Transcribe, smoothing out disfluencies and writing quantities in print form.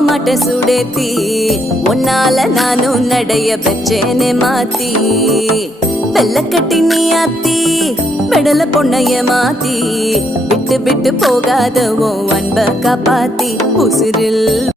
மாட்ட சுடேத்தி உன்னால நானும் நடைய பெற்றேனே மாத்தி வெள்ள கட்டி நீ ஆத்தி பெடல பொண்ணைய மாத்தி விட்டு விட்டு போகாத உன் அன்ப காப்பாத்தி உசிரில்